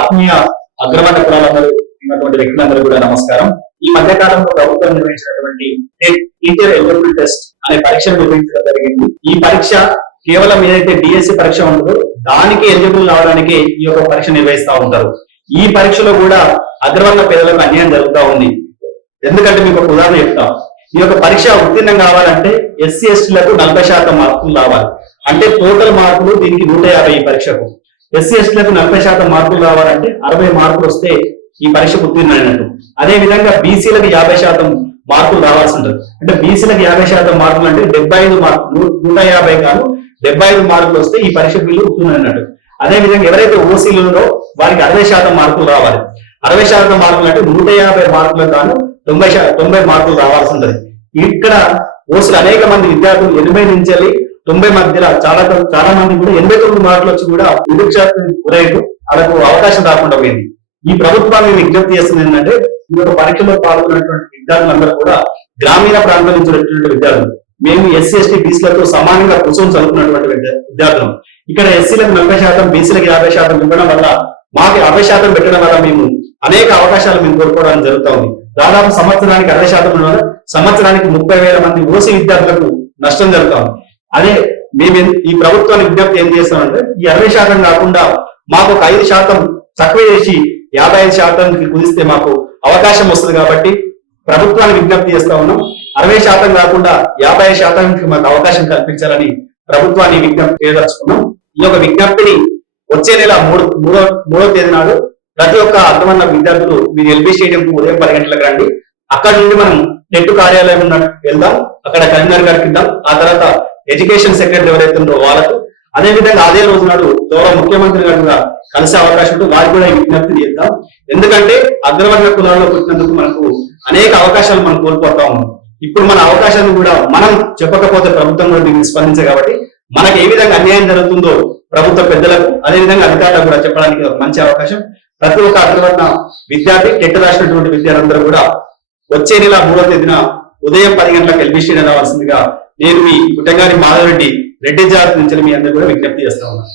ఆత్మీయ అగ్రవర్ణ కులాలందరూ ఉన్నటువంటి వ్యక్తులందరూ కూడా నమస్కారం. ఈ మధ్య కాలంలో ప్రభుత్వం నిర్వహించినటువంటి టీచర్ ఎలిజిబిలిటీ టెస్ట్ అనే పరీక్షను నిర్వహించడం జరిగింది. ఈ పరీక్ష కేవలం ఏదైతే డిఎస్సి పరీక్ష ఉంటుందో దానికి ఎలిజిబుల్ అవడానికి ఈ యొక్క పరీక్ష నిర్వహిస్తూ ఉంటారు. ఈ పరీక్షలో కూడా అగ్రవర్ణ పేదలకు అన్యాయం జరుగుతూ ఉంది. ఎందుకంటే మీకు ఒక ఉదాహరణ చెప్తా. ఈ యొక్క పరీక్ష ఉత్తీర్ణం కావాలంటే ఎస్సీ ఎస్టీలకు 40% మార్కులు రావాలి. అంటే టోటల్ మార్కులు దీనికి 150 ఈ పరీక్షకు. ఎస్సీ ఎస్టీలకు 40% మార్కులు రావాలంటే 60 మార్కులు వస్తే ఈ పరీక్షకు ఉత్తీర్ణ అయినట్టు. అదే విధంగా బీసీలకు 50% మార్కులు రావాల్సి ఉంటుంది. అంటే బీసీలకు 50% మార్కులు అంటే 75 మార్కులు, 150 కాదు 75 మార్కులు వస్తే ఈ పరీక్షకు వీళ్ళు ఉత్తీర్ణ అయినట్టు. అదే విధంగా ఎవరైతే ఓసీలలో వారికి 60% మార్కులు రావాలి. 60% మార్కులు అంటే 150 మార్కులకు గాను 90 మార్కులు రావాల్సి ఉంటుంది. ఇక్కడ ఓసీలు అనేక మంది విద్యార్థులు 80 నుంచి 90 మధ్యలో చాలా మంది కూడా 89 మార్కులు వచ్చి కూడా నిరుక్షానికి గురైన వాళ్ళకు అవకాశం రాకుండా పోయింది. ఈ ప్రభుత్వాన్ని విజ్ఞప్తి చేస్తుంది ఏంటంటే ఈ యొక్క పరీక్షలో పాల్గొన్నటువంటి విద్యార్థులందరూ కూడా గ్రామీణ ప్రాంతాల నుంచి వచ్చినటువంటి విద్యార్థులు. మేము ఎస్సీ ఎస్టీ బీసీలతో సమానంగా కూర్చొని చదువుకున్నటువంటి విద్యార్థులు. ఇక్కడ ఎస్సీలకు 40%, బీసీలకు 50% ఇవ్వడం వల్ల మాకు 60% పెట్టడం వల్ల మేము అనేక అవకాశాలు మేము కోరుకోవడానికి జరుగుతూ ఉంది. దాదాపు సంవత్సరానికి 60% వల్ల సంవత్సరానికి 30,000 మంది ఓసీ విద్యార్థులకు నష్టం జరుగుతాం. అదే మేము ఈ ప్రభుత్వాన్ని విజ్ఞప్తి ఏం చేస్తామంటే ఈ 60% కాకుండా మాకు ఒక 5% తక్కువ చేసి 55% కుదిస్తే మాకు అవకాశం వస్తుంది. కాబట్టి ప్రభుత్వాన్ని విజ్ఞప్తి చేస్తా ఉన్నాం. 60% కాకుండా 50% మాకు అవకాశం కల్పించాలని ప్రభుత్వాన్ని విజ్ఞప్తి చేయదలుచుకున్నాం. ఈ యొక్క విజ్ఞప్తిని వచ్చే నెల 3వ తేదీ నాడు ప్రతి ఒక్క అగ్రవర్ణ విద్యార్థులు మీరు ఎల్బీ స్టేడియం ఉదయం 10 గంటలకు రండి. అక్కడ నుండి మనం టెట్ కార్యాలయం వెళ్దాం. అక్కడ కరీంనగర్ గారికి ఇద్దాం. ఆ తర్వాత ఎడ్యుకేషన్ సెక్రటరీ ఎవరైతే ఉందో వాళ్ళకు, అదే విధంగా అదే రోజు నాడు గౌరవ ముఖ్యమంత్రి గారు కూడా కలిసే అవకాశం ఉంటుంది. వారికి కూడా ఈ విజ్ఞప్తి చేద్దాం. ఎందుకంటే అగ్రవర్ణ కులాల్లో పుట్టినందుకు మనకు అనేక అవకాశాలు మనం కోల్పోతా ఉన్నాం. ఇప్పుడు మన అవకాశాన్ని కూడా మనం చెప్పకపోతే ప్రభుత్వం కూడా దీన్ని స్పందించే కాబట్టి మనకు ఏ విధంగా అన్యాయం జరుగుతుందో ప్రభుత్వ పెద్దలకు అదే విధంగా అధికారులకు కూడా చెప్పడానికి ఒక మంచి అవకాశం. ప్రతి ఒక్క అగ్రవర్ణ విద్యార్థి టెట్ రాసినటువంటి విద్యార్థులందరూ కూడా వచ్చే నెల 3వ తేదీన ఉదయం 10 గంటలకు ఎల్బీ స్టేడియం రావాల్సిందిగా నేను మీ పుట్టగారి మాధవరెడ్డి రెడ్డి జాతి నుంచి మీ అందరూ కూడా విజ్ఞప్తి చేస్తా ఉన్నాను.